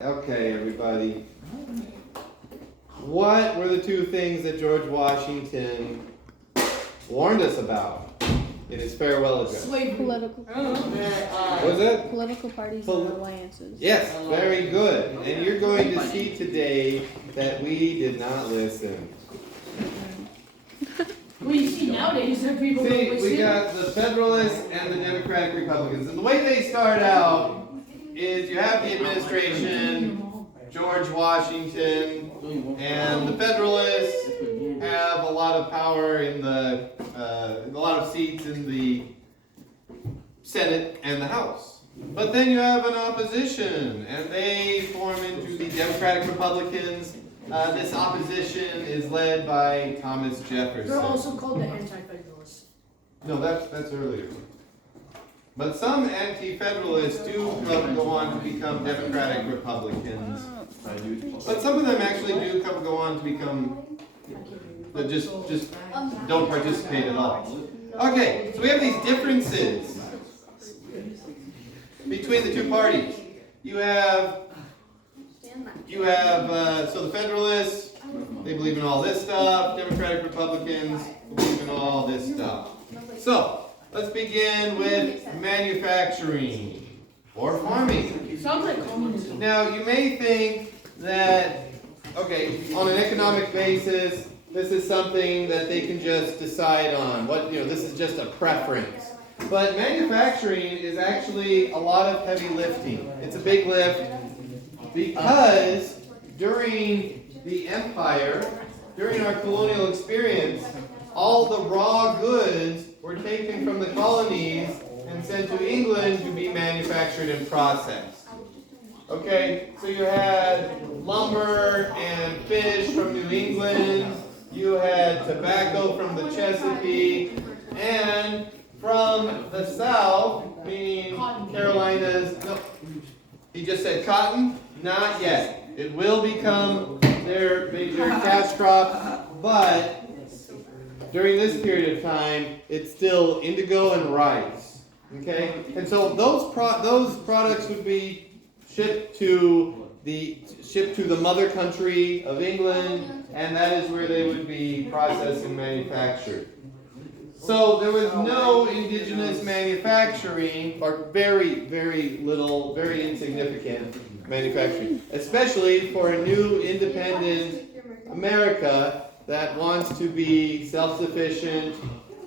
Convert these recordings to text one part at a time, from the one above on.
Okay, everybody. What were the two things that George Washington warned us about in his farewell address? Political. What was it? Political parties and alliances. Yes, very good. And you're going to see today that we did not listen. Well, you see nowadays there are people who See, listen. we got the Federalists and the Democratic Republicans. And the way they start out is you have the administration, George Washington, and the Federalists have a lot of power in a lot of seats in the Senate and the House. But then you have an opposition, and they form into the Democratic Republicans. This opposition is led by Thomas Jefferson. They're also called the Anti-Federalists. No, that's earlier. But some anti-federalists do go on to become Democratic Republicans. But some of them actually do go on to become just don't participate at all. Okay, so we have these differences between the two parties. You have so the Federalists, they believe in all this stuff. Democratic Republicans believe in all this stuff. So let's begin with manufacturing or farming. Sounds like communism. Now you may think that, okay, on an economic basis, this is something that they can just decide on. This is just a preference. But manufacturing is actually a lot of heavy lifting. It's a big lift because during the empire, during our colonial experience, all the raw goods were taken from the colonies and sent to England to be manufactured and processed. Okay, so you had lumber and fish from New England, you had tobacco from the Chesapeake, and from the South, meaning Carolinas, no, he just said cotton? Not yet. It will become their cash crop, but during this period of time, it's still indigo and rice. Okay, and so those products would be shipped to the mother country of England, and that is where they would be processed and manufactured. So there was no indigenous manufacturing, or very, very little, very insignificant manufacturing, especially for a new independent America that wants to be self-sufficient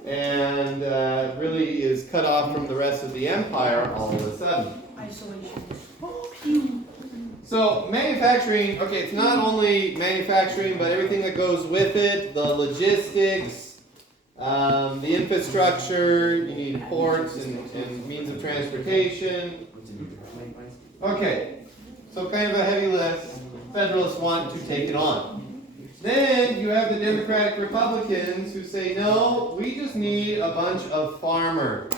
and really is cut off from the rest of the empire all of a sudden. Isolation. So manufacturing, okay, it's not only manufacturing, but everything that goes with it, the logistics, the infrastructure, you need ports and means of transportation. Okay, so kind of a heavy lift. Federalists want to take it on. Then you have the Democratic Republicans who say, no, we just need a bunch of farmers.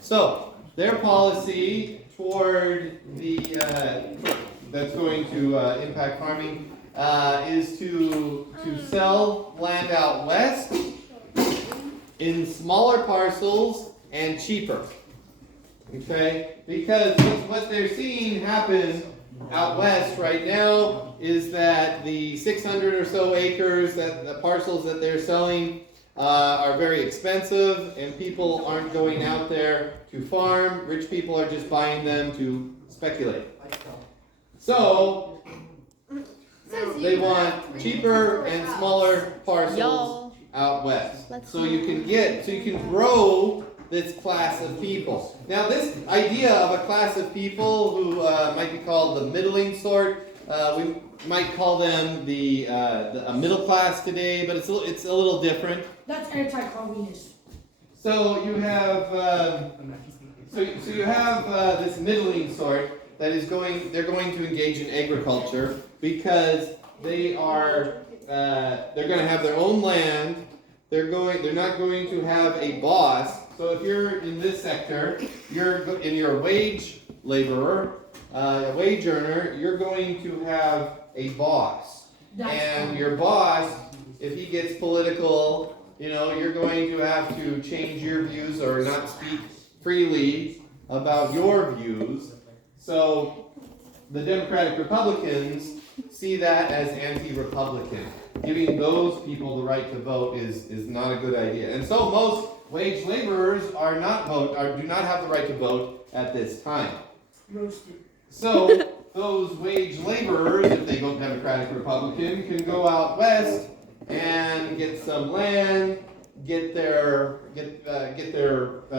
So their policy toward that's going to impact farming is to sell land out west in smaller parcels and cheaper. Okay? Because what they're seeing happen out west right now is that the 600 or so acres, that the parcels that they're selling are very expensive, and people aren't going out there to farm. Rich people are just buying them to speculate. So they want cheaper and smaller parcels out west. So you can grow this class of people. Now this idea of a class of people who might be called the middling sort, we might call them a middle class today, but it's a little different. That's anti-communist. So you have this middling sort that is they're going to engage in agriculture because they're going to have their own land. They're not going to have a boss. So if you're in this sector, you're a wage laborer, a wage earner, you're going to have a boss. And your boss, if he gets political, you're going to have to change your views or not speak freely about your views. So the Democratic Republicans see that as anti-Republican. Giving those people the right to vote is not a good idea. And so most wage laborers do not have the right to vote at this time. Roasted. So those wage laborers, if they vote Democratic Republican, can go out west and get some land,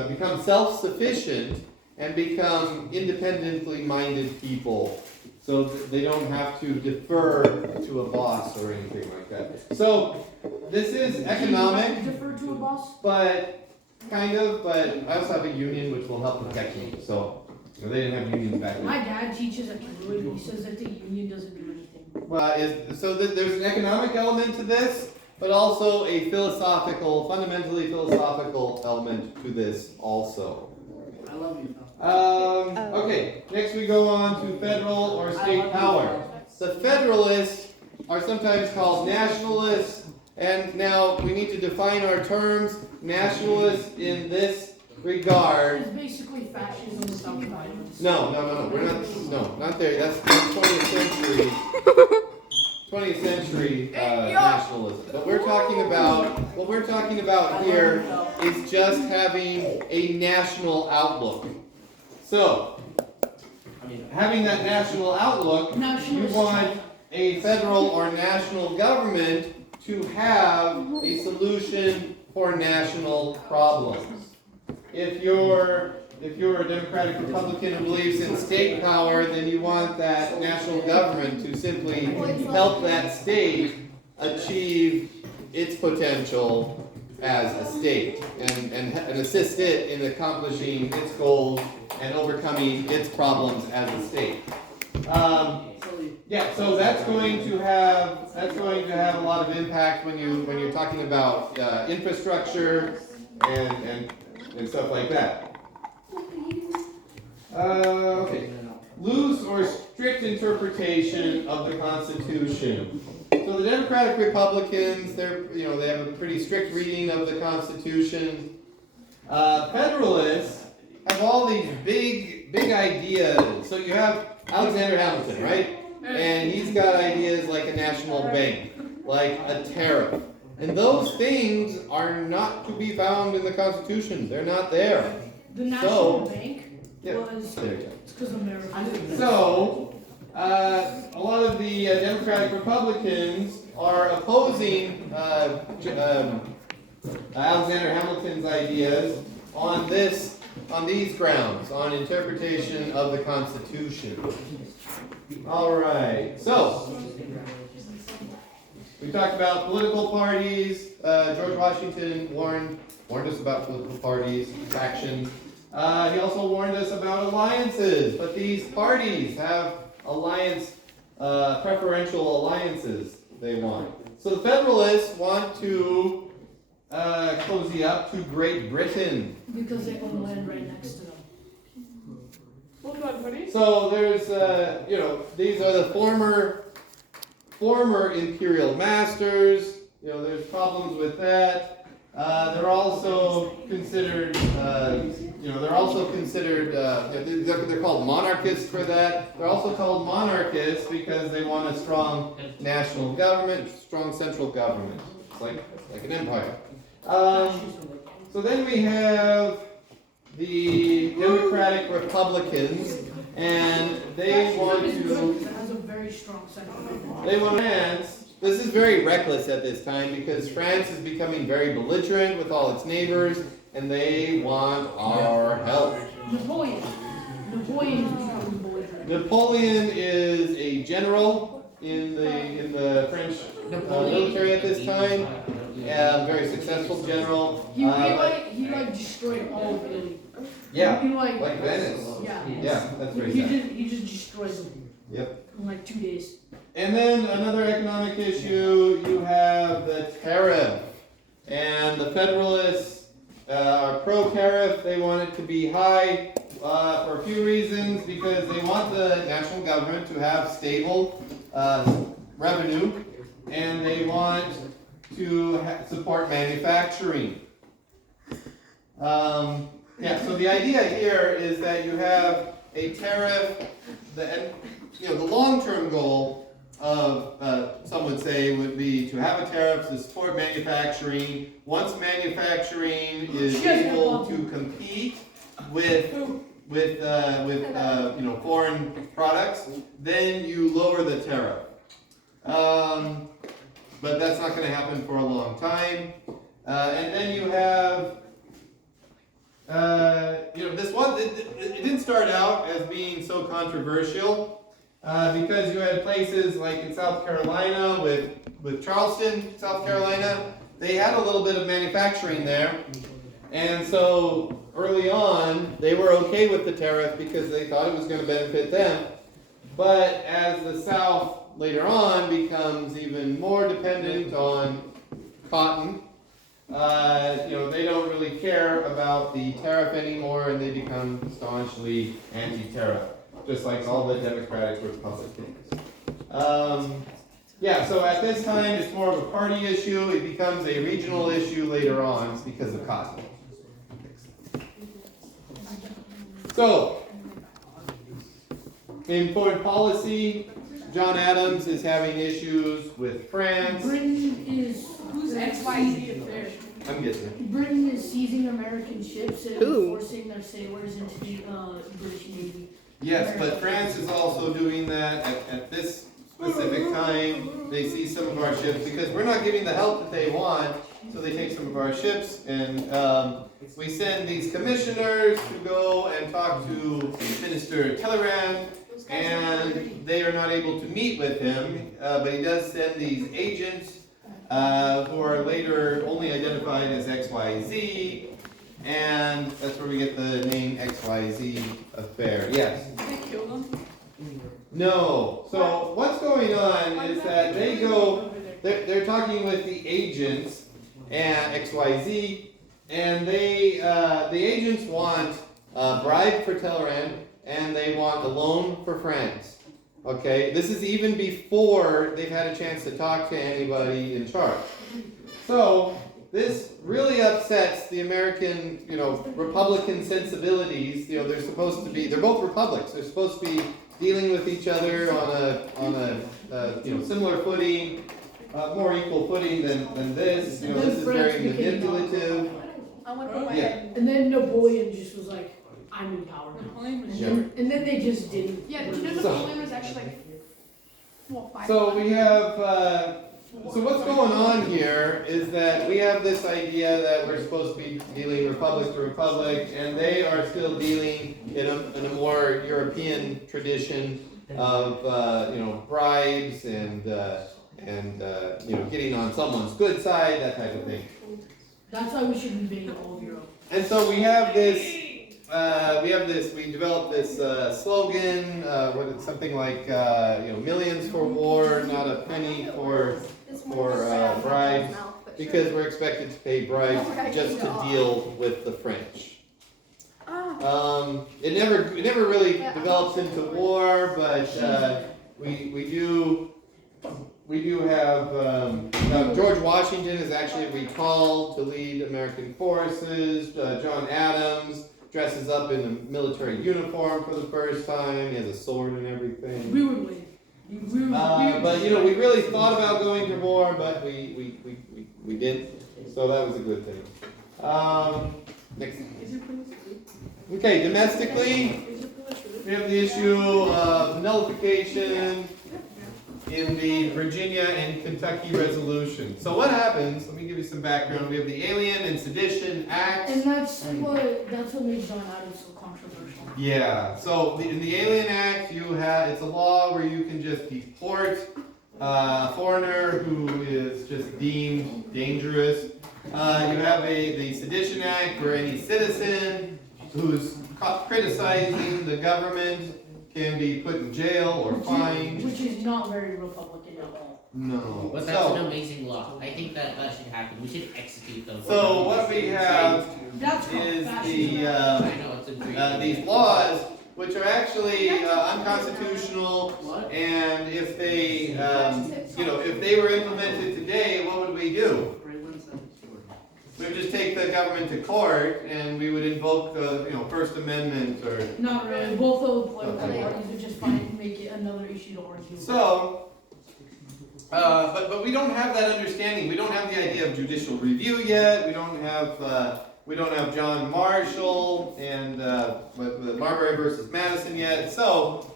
become self-sufficient and become independently minded people, so that they don't have to defer to a boss or anything like that. So this is economic, Defer to a boss? but I also have a union which will help protect me. So they didn't have unions back then. My dad teaches at Kimberly, and he says that the union doesn't do anything. Well, there's an economic element to this, but also a fundamentally philosophical element to this also. I love you. Okay, next we go on to federal or state power. The Federalists are sometimes called nationalists, and now we need to define our terms. Nationalists in this regard. It's basically fascism without violence. No, we're not there. That's 20th century nationalism. But what we're talking about here is just having a national outlook. So, having that national outlook, you want a federal or national government to have a solution for national problems. If you're a Democratic Republican who believes in state power, then you want that national government to simply help that state achieve its potential as a state and assist it in accomplishing its goals and overcoming its problems as a state. So that's going to have a lot of impact when you're talking about infrastructure and stuff like that. Okay. Loose or strict interpretation of the Constitution. So the Democratic Republicans, they have a pretty strict reading of the Constitution. Federalists have all these big ideas. So you have Alexander Hamilton, right? And he's got ideas like a national bank, like a tariff. And those things are not to be found in the Constitution. They're not there. The National Bank Yeah, was, there you go. it's because America. So, a lot of the Democratic Republicans are opposing Alexander Hamilton's ideas on these grounds, on interpretation of the Constitution. All right, so we talked about political parties. George Washington warned us about political parties, factions. He also warned us about alliances, but these parties have preferential alliances they want. So the Federalists want to cozy up to Great Britain. Because they own land right next to them. So there's, these are the former imperial masters. There's problems with that. They're also considered, they're called monarchists for that. They're also called monarchists because they want a strong national government, strong central government. It's like an empire. So then we have the Democratic Republicans, and they want to. It has a very strong central. They want France. This is very reckless at this time because France is becoming very belligerent with all its neighbors, and they want our help. Napoleon is becoming belligerent. Napoleon is a general in the French military at this time. Very successful general. He destroyed all of Italy. Yeah, Like Venice. Yeah, that's very sad. He just destroyed them. Yep. In like 2 days. And then another economic issue, you have the tariff. And the Federalists are pro-tariff. They want it to be high for a few reasons, because they want the national government to have stable revenue, and they want to support manufacturing. So the idea here is that you have a tariff, the long-term goal of, some would say, would be to have a tariff to support manufacturing. Once manufacturing is able to compete with foreign products, then you lower the tariff. But that's not going to happen for a long time. And then you have, this one, it didn't start out as being so controversial, because you had places like in South Carolina with Charleston, South Carolina, they had a little bit of manufacturing there. And so early on, they were okay with the tariff because they thought it was going to benefit them. But as the South later on becomes even more dependent on cotton, they don't really care about the tariff anymore, and they become staunchly anti-tariff, just like all the Democratic Republicans. So at this time, it's more of a party issue. It becomes a regional issue later on because of cotton. So, in foreign policy, John Adams is having issues with France. Britain is who's XYZ affair. I'm getting Britain is seizing American ships and Who? forcing their sailors into the British Navy. Yes, but France is also doing that at this specific time. They see some of our ships because we're not giving the help that they want, so they take some of our ships, and we send these commissioners to go and talk to Minister Talleyrand, and they are not able to meet with him, but he does send these agents who are later only identified as XYZ, and that's where we get the name XYZ affair. Yes? Did they kill them? No. So what's going on is that they go, they're talking with the agents and XYZ, and they the agents want a bribe for Talleyrand, and they want a loan for France. Okay, this is even before they've had a chance to talk to anybody in charge. So this really upsets the American, Republican sensibilities. They're supposed to be, they're both republics. They're supposed to be dealing with each other on a similar footing, more equal footing than this. This is very manipulative. Yeah. And then Napoleon just was like, I'm in power now. Yeah. And then they just didn't. Yeah, do you know Napoleon was actually like, 5 So we have, so what's going on here is that we have this idea that we're supposed to be dealing republic to republic, and they are still dealing in a more European tradition of, bribes and getting on someone's good side, that type of thing. That's why we should invade all of Europe. And so we have this. We developed this slogan, something like, millions for war, not a penny for bribes, because we're expected to pay bribes just to deal with the French. It never really develops into war, but we do have, George Washington is actually recalled to lead American forces. John Adams dresses up in a military uniform for the first time. He has a sword and everything. We would win. But we really thought about going to war, but we didn't. So that was a good thing. Next. Okay, domestically, we have the issue of nullification in the Virginia and Kentucky resolution. So what happens, let me give you some background. We have the Alien and Sedition Act. And that's what made John Adams so controversial. Yeah, so in the Alien Act, it's a law where you can just deport a foreigner who is just deemed dangerous. You have the Sedition Act where any citizen who's caught criticizing the government can be put in jail or fined. Which is not very Republican at all. No. But that's an amazing law. I think that should happen. We should execute them. So what we have is I know it's a great these laws, which are actually unconstitutional, and if they, if they were implemented today, what would we do? We They would just take the government to court, and we would invoke the, First Amendment or. Not really, both of the political Okay. parties would just make it another issue to argue. So, but we don't have that understanding. We don't have the idea of judicial review yet. We don't have John Marshall and with Marbury versus Madison yet. So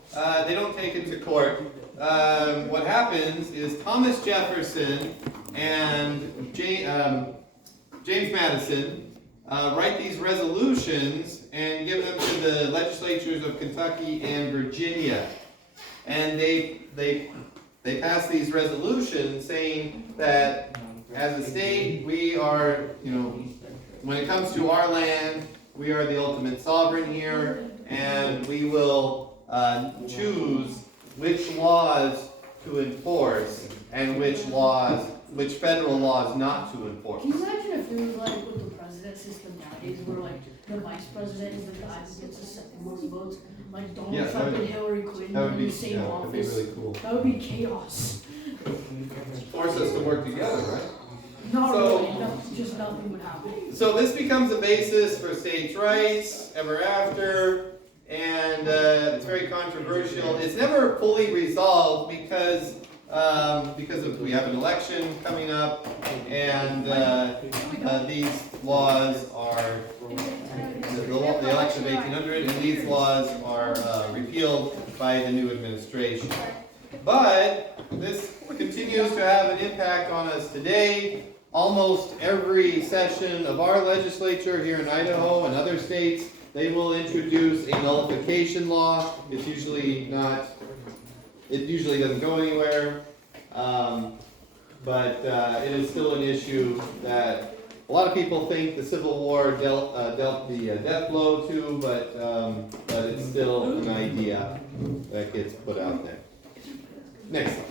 they don't take it to court. What happens is Thomas Jefferson and James Madison write these resolutions and give them to the legislatures of Kentucky and Virginia, and they pass these resolutions saying that as a state we are, when it comes to our land, we are the ultimate sovereign here, and we will choose which laws to enforce and which federal laws not to enforce. Can you imagine if it was like with the president system nowadays, where like the vice president is the guy who gets the second most votes, like Donald Trump and Hillary Clinton That would in be, the same that'd be office? really cool. That would be chaos. Force us to work together, right? Not So- really, just nothing would happen. So this becomes a basis for states' rights ever after, and it's very controversial. It's never fully resolved because we have an election coming up, and these laws are the election of 1800, and these laws are repealed by the new administration. But this continues to have an impact on us today. Almost every session of our legislature here in Idaho and other states, they will introduce a nullification law. It usually doesn't go anywhere, but it is still an issue that a lot of people think the Civil War dealt the death blow to, but it's still an idea that gets put out there. Next slide.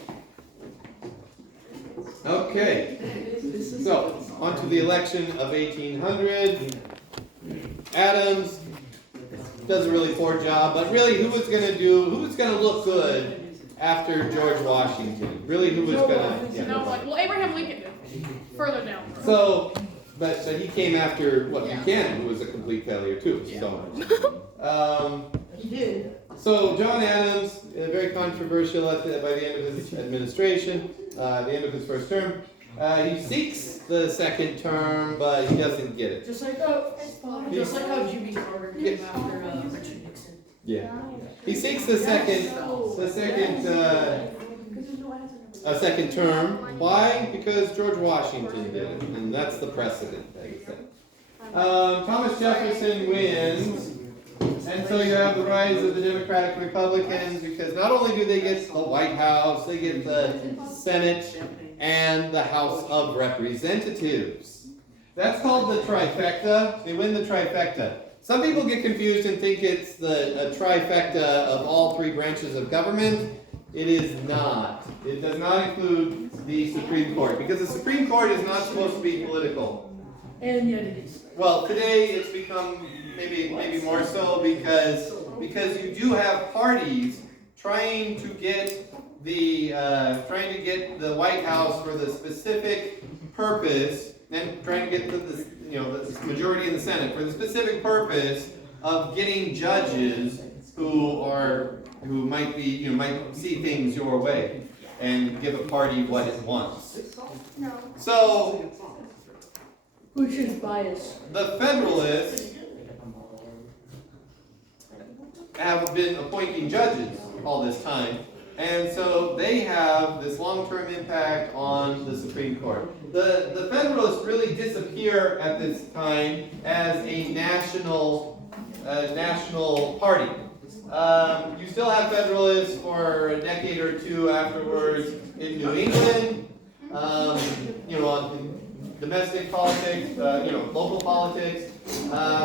Okay, so on to the election of 1800. Adams does a really poor job, but really who was gonna look good after George Washington? Really, who was gonna? Yeah. No, like, well, Abraham Lincoln did. Further down. So he came after Buchanan, who was a complete failure too. So, He did. so John Adams, very controversial by the end of his administration, the end of his first term. He seeks the second term, but he doesn't get it. Just like how Jimmy Carter came after Richard Nixon. Yeah. He seeks the second term. Why? Because George Washington did it, and that's the precedent that he set. Thomas Jefferson wins, and so you have the rise of the Democratic Republicans, because not only do they get the White House, they get the Senate and the House of Representatives. That's called the trifecta. They win the trifecta. Some people get confused and think it's a trifecta of all three branches of government. It is not. It does not include the Supreme Court, because the Supreme Court is not supposed to be political. And yet it is. Well, today it's become maybe more so because you do have parties trying to get the White House for the specific purpose, and trying to get the majority in the Senate for the specific purpose of getting judges who might see things your way and give a party what it wants. So Which is biased. the Federalists have been appointing judges all this time, and so they have this long-term impact on the Supreme Court. The Federalists really disappear at this time as a national party. You still have Federalists for a decade or two afterwards in New England, on domestic politics, local politics,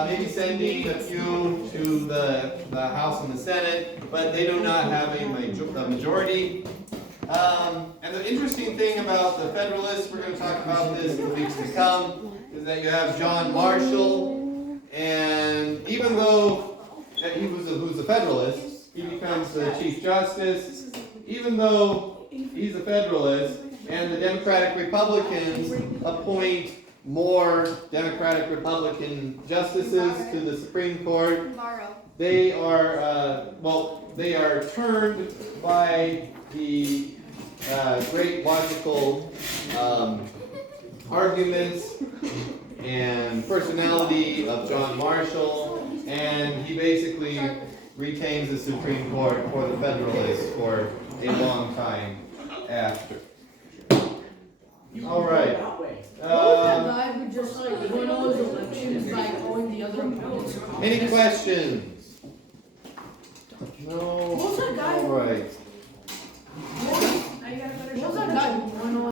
maybe sending a few to the House and the Senate, but they do not have a majority. And the interesting thing about the Federalists, we're going to talk about this in the weeks to come, is that you have John Marshall, and even though who's a Federalist, he becomes the Chief Justice, even though he's a Federalist, and the Democratic Republicans appoint more Democratic Republican justices to the Supreme Court. They are, they are turned by the great logical arguments and personality of John Marshall, and he basically retains the Supreme Court for the Federalists for a long time after. All right. What was that guy who just like won all his elections by calling the other opponents? Any questions? No. What was that guy? All right. What was that guy who won all